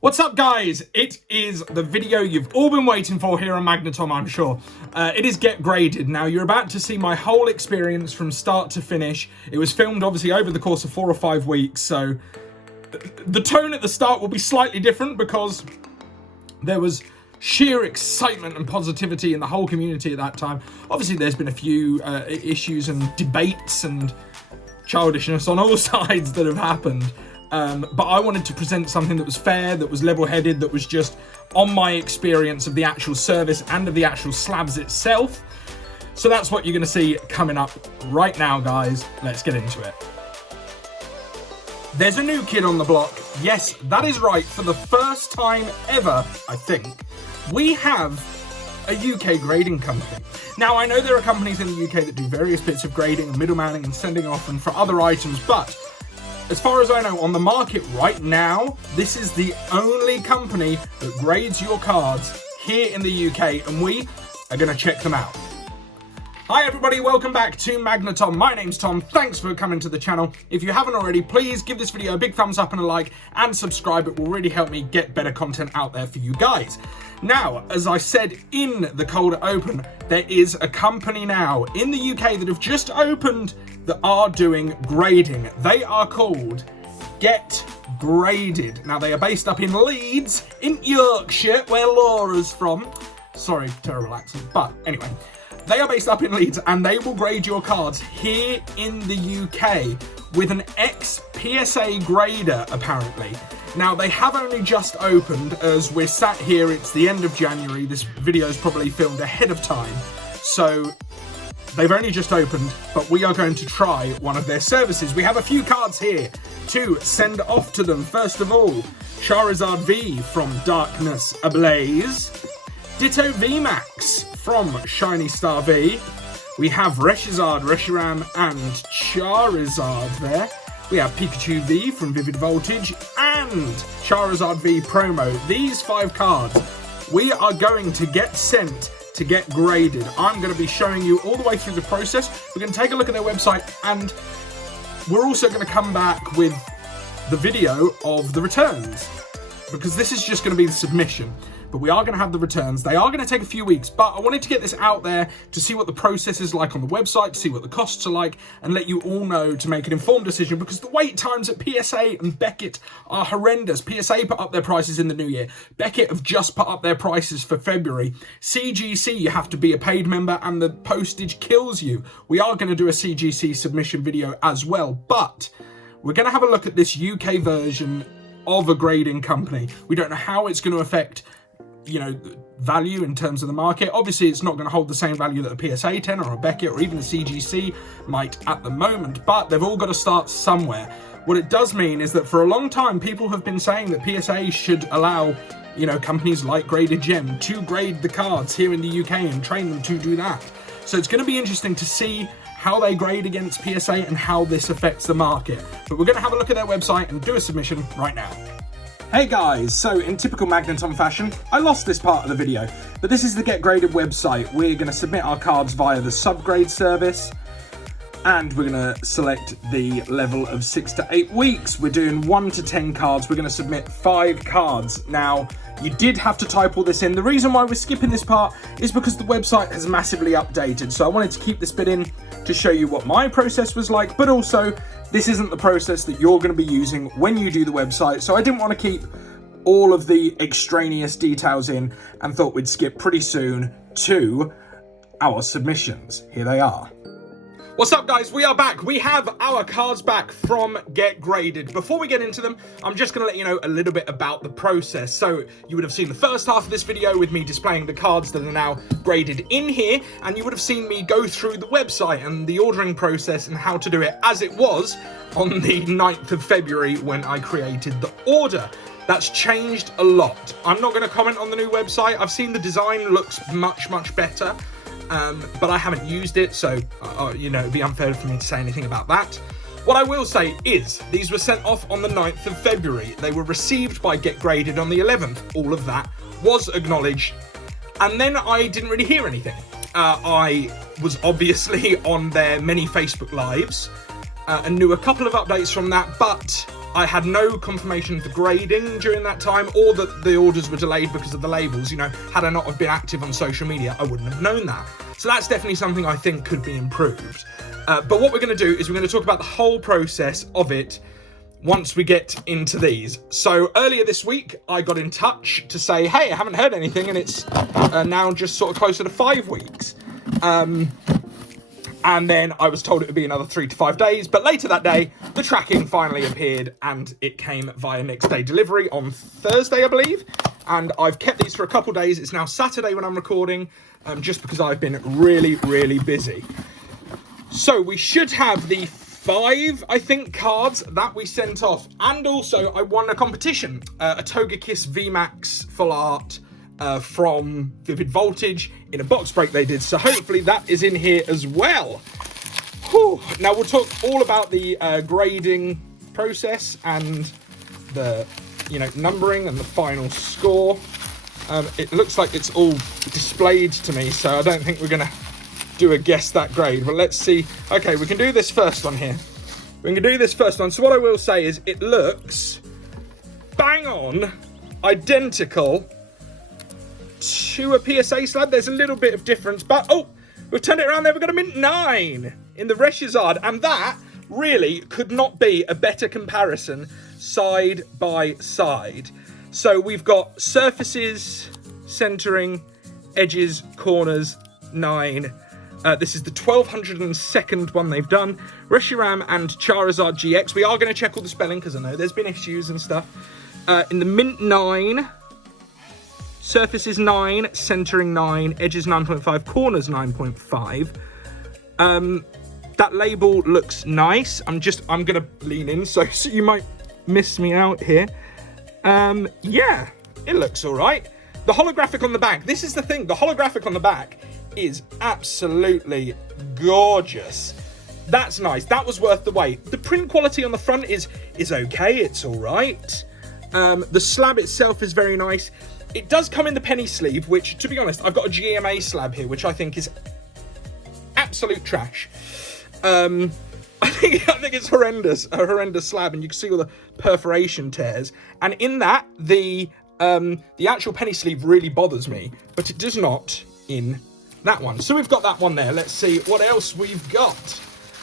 What's up, guys? It is the video you've all been waiting for here on Magnetom, I'm sure. It is Get Graded. Now, you're about to see my whole experience from start to finish. It was filmed, obviously, over the course of 4 or 5 weeks, so the tone at the start will be slightly different because there was sheer excitement and positivity in the whole community at that time. Obviously, there's been a few issues and debates and childishness on all sides that have happened. But I wanted to present something that was fair, that was level-headed, that was just on my experience of the actual service and of the actual slabs itself. So that's what you're going to see coming up right now, guys. Let's get into it. There's a new kid on the block. Yes, that is right. For the first time ever, I think, we have a UK grading company. Now, I know there are companies in the UK that do various bits of grading and middlemaning and sending off and for other items, but as far as I know, on the market right now, this is the only company that grades your cards here in the UK, and we are going to check them out. Hi everybody, welcome back to Magnetom. My name's Tom. Thanks for coming to the channel. If you haven't already, please give this video a big thumbs up and a like, and subscribe. It will really help me get better content out there for you guys. Now, as I said in the cold open, there is a company now in the UK that have just opened that are doing grading. They are called Get Graded. Now, they are based up in Leeds, in Yorkshire, where Laura's from. Sorry, terrible accent, but anyway. They are based up in Leeds, and they will grade your cards here in the UK with an ex-PSA grader, apparently. Now, they have only just opened. As we're sat here, it's the end of January. This video is probably filmed ahead of time. So they've only just opened, but we are going to try one of their services. We have a few cards here to send off to them. First of all, Charizard V from Darkness Ablaze. Ditto VMAX from Shiny Star V. We have Reshizard, Reshiram, and Charizard there. We have Pikachu V from Vivid Voltage and Charizard V Promo. These 5 cards we are going to get sent to get graded. I'm going to be showing you all the way through the process. We're going to take a look at their website, and we're also going to come back with the video of the returns, because this is just going to be the submission. But we are going to have the returns. They are going to take a few weeks, but I wanted to get this out there to see what the process is like on the website, to see what the costs are like, and let you all know to make an informed decision, because the wait times at PSA and Beckett are horrendous. PSA put up their prices in the new year. Beckett have just put up their prices for February. CGC, you have to be a paid member, and the postage kills you. We are going to do a CGC submission video as well, but we're going to have a look at this UK version of a grading company. We don't know how it's going to affect, you know, value in terms of the market. Obviously, it's not going to hold the same value that a PSA 10 or a Beckett or even a CGC might at the moment, but they've all got to start somewhere. What it does mean is that for a long time, people have been saying that PSA should allow, you know, companies like Graded Gem to grade the cards here in the UK and train them to do that. So it's going to be interesting to see how they grade against PSA and how this affects the market. But we're going to have a look at their website and do a submission right now. Hey guys, so in typical Magnetom fashion, I lost this part of the video, but this is the Get Graded website. We're going to submit our cards via the subgrade service, and we're going to select the level of 6 to 8 weeks. We're doing 1 to 10 cards. We're going to submit 5 cards. Now, you did have to type all this in. The reason why we're skipping this part is because the website has massively updated, so I wanted to keep this bit in to show you what my process was like, but also this isn't the process that you're going to be using when you do the website, so I didn't want to keep all of the extraneous details in and thought we'd skip pretty soon to our submissions. Here they are. What's up, guys? We are back. We have our cards back from Get Graded. Before we get into them, I'm just going to let you know a little bit about the process. So you would have seen the first half of this video with me displaying the cards that are now graded in here, and you would have seen me go through the website and the ordering process and how to do it as it was on the 9th of February when I created the order. That's changed a lot. I'm not going to comment on the new website. I've seen the design looks much, much better. But I haven't used it, so, you know, it'd be unfair for me to say anything about that. What I will say is, these were sent off on the 9th of February. They were received by Get Graded on the 11th. All of that was acknowledged. And then I didn't really hear anything. I was obviously on their many Facebook Lives and knew a couple of updates from that, but I had no confirmation of the grading during that time, or that the orders were delayed because of the labels. You know, had I not have been active on social media, I wouldn't have known that. So that's definitely something I think could be improved. But what we're going to do is we're going to talk about the whole process of it once we get into these. So earlier this week, I got in touch to say, hey, I haven't heard anything, and it's now just sort of closer to 5 weeks. And then I was told it would be another 3 to 5 days, but later that day, the tracking finally appeared, and it came via next day delivery on Thursday, I believe. And I've kept these for a couple days. It's now Saturday when I'm recording, just because I've been really, really busy. So we should have the 5, I think, cards that we sent off. And also, I won a competition, a Togekiss VMAX full art from Vivid Voltage in a box break they did. So hopefully that is in here as well. Whew. Now we'll talk all about the grading process and the, numbering and the final score. It looks like it's all displayed to me, so I don't think we're going to do a guess that grade, but let's see. Okay, we can do this first one here. We can do this first one. So what I will say is it looks bang on identical to a PSA slab. There's a little bit of difference, but oh, we've turned it around there. We've got a mint 9 in the Reshizard, and that really could not be a better comparison side by side. So we've got surfaces, centering, edges, corners, 9. This is the 1202nd one they've done. Reshiram and Charizard GX. We are going to check all the spelling because I know there's been issues and stuff. In the mint 9, surfaces 9, centering 9, edges 9.5, corners 9.5. That label looks nice. I'm going to lean in so you might miss me out here. Yeah, it looks all right. The holographic on the back. This is the thing. The holographic on the back is absolutely gorgeous. That's nice. That was worth the wait. The print quality on the front is okay. It's all right. The slab itself is very nice. It does come in the penny sleeve, which, to be honest, I've got a GMA slab here, which I think is absolute trash. I think it's horrendous, a horrendous slab, and you can see all the perforation tears. And in that, the actual penny sleeve really bothers me, but it does not in that one. So we've got that one there. Let's see what else we've got.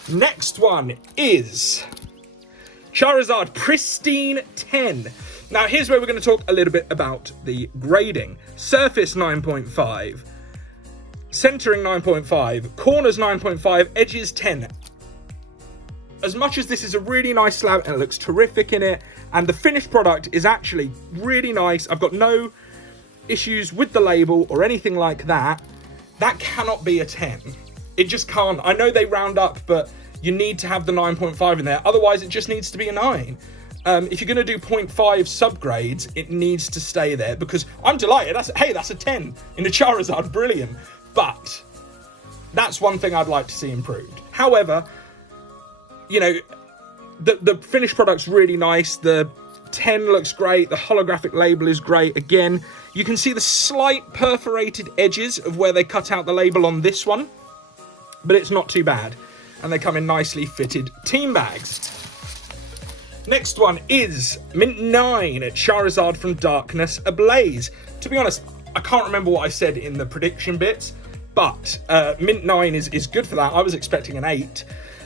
Next one is Charizard Pristine 10. Now, here's where we're going to talk a little bit about the grading. Surface 9.5, centering 9.5, corners 9.5, edges 10. As much as this is a really nice slab and it looks terrific in it, and the finished product is actually really nice, I've got no issues with the label or anything like that, that cannot be a 10. It just can't. I know they round up, but you need to have the 9.5 in there. Otherwise, it just needs to be a 9. If you're going to do 0.5 subgrades, it needs to stay there, because I'm delighted. That's a 10 in a Charizard. Brilliant. But that's one thing I'd like to see improved. However, the finished product's really nice. The 10 looks great. The holographic label is great. Again, you can see the slight perforated edges of where they cut out the label on this one, but it's not too bad. And they come in nicely fitted team bags. Next one is Mint 9 at Charizard from Darkness Ablaze. To be honest, I can't remember what I said in the prediction bits, but Mint 9 is good for that. I was expecting an 8.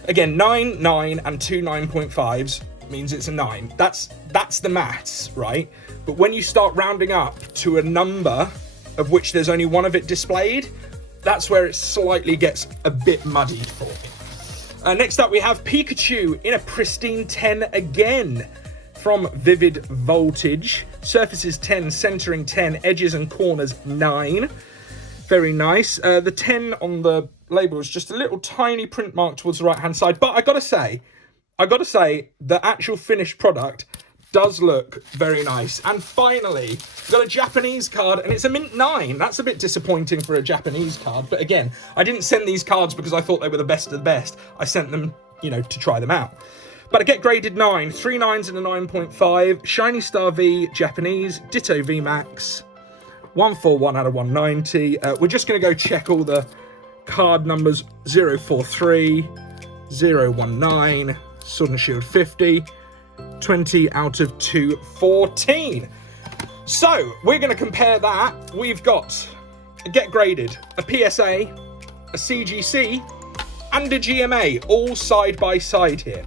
Again, 9, 9, and 2 9.5s means it's a 9. That's the maths, right? But when you start rounding up to a number of which there's only one of it displayed, that's where it slightly gets a bit muddied for me. Next up, we have Pikachu in a pristine 10 again from Vivid Voltage. Surfaces 10, centering 10, edges and corners 9. Very nice. The 10 on the label is just a little tiny print mark towards the right-hand side. But I gotta say, the actual finished product does look very nice. And finally, we've got a Japanese card, and it's a Mint 9. That's a bit disappointing for a Japanese card. But again, I didn't send these cards because I thought they were the best of the best. I sent them, to try them out. But I get graded 9. 3 9s and a 9.5. Shiny Star V, Japanese. Ditto VMAX. 141 out of 190. We're just going to go check all the card numbers. 043, 019, Sword and Shield 50. 20 out of 214. So we're going to compare that. We've got a Get Graded, a PSA, a CGC, and a GMA, all side by side here.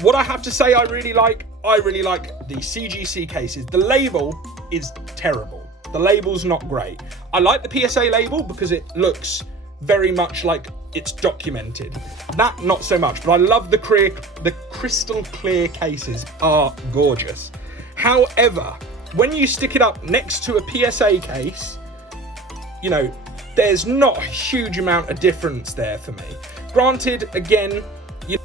What I have to say I really like the CGC cases. The label is terrible. The label's not great. I like the PSA label because it looks very much like it's documented. That, not so much, but I love the crystal clear cases are gorgeous. However, when you stick it up next to a PSA case, you know, there's not a huge amount of difference there for me. Granted, again, you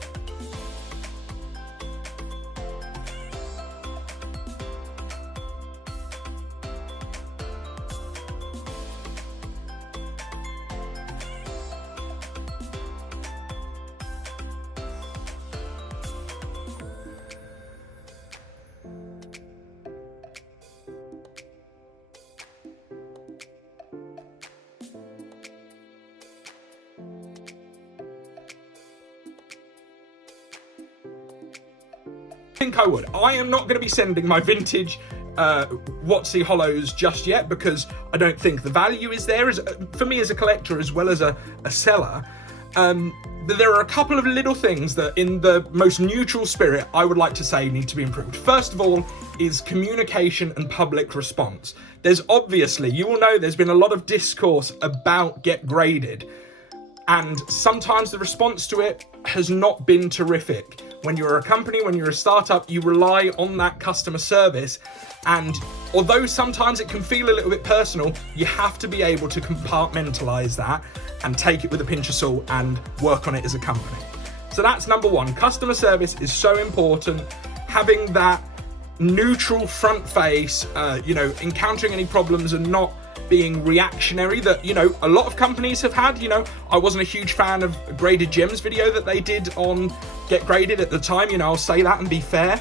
think I would. I am not going to be sending my vintage Watsy Hollows just yet because I don't think the value is there for me as a collector as well as a seller. But there are a couple of little things that in the most neutral spirit I would like to say need to be improved. First of all is communication and public response. There's obviously, you will know, there's been a lot of discourse about Get Graded, and sometimes the response to it has not been terrific. When you're a company, when you're a startup, you rely on that customer service. And although sometimes it can feel a little bit personal, you have to be able to compartmentalize that and take it with a pinch of salt and work on it as a company. So that's number one. Customer service is so important. Having that neutral front face, encountering any problems and not being reactionary that, a lot of companies have had. I wasn't a huge fan of Graded Gems video that they did on Get Graded at the time, I'll say that and be fair.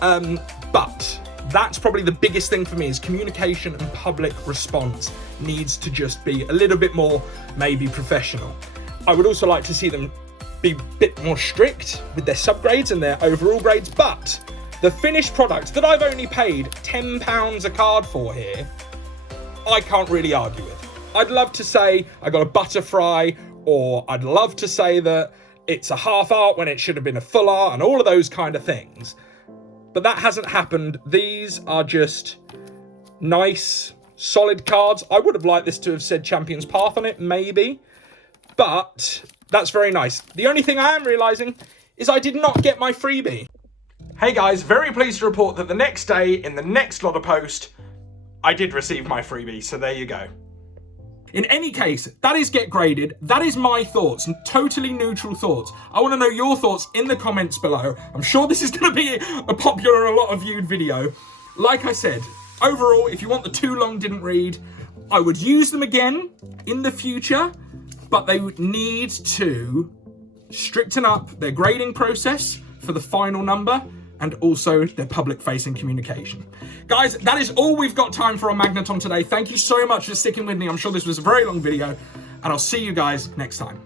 But that's probably the biggest thing for me is communication and public response needs to just be a little bit more, maybe professional. I would also like to see them be a bit more strict with their subgrades and their overall grades, but the finished product that I've only paid £10 a card for here, I can't really argue with. I'd love to say I got a butterfly, or I'd love to say that it's a half art when it should have been a full art and all of those kind of things. But that hasn't happened. These are just nice, solid cards. I would have liked this to have said Champion's Path on it, maybe. But that's very nice. The only thing I am realising is I did not get my freebie. Hey guys, very pleased to report that the next day in the next lot of post, I did receive my freebie, so there you go. In any case, that is Get Graded. That is my thoughts, totally neutral thoughts. I want to know your thoughts in the comments below. I'm sure this is going to be a popular, a lot of viewed video. Like I said, overall, if you want the too long didn't read, I would use them again in the future, but they would need to stricten up their grading process for the final number and also their public-facing communication. Guys, that is all we've got time for on Magneton today. Thank you so much for sticking with me. I'm sure this was a very long video, and I'll see you guys next time.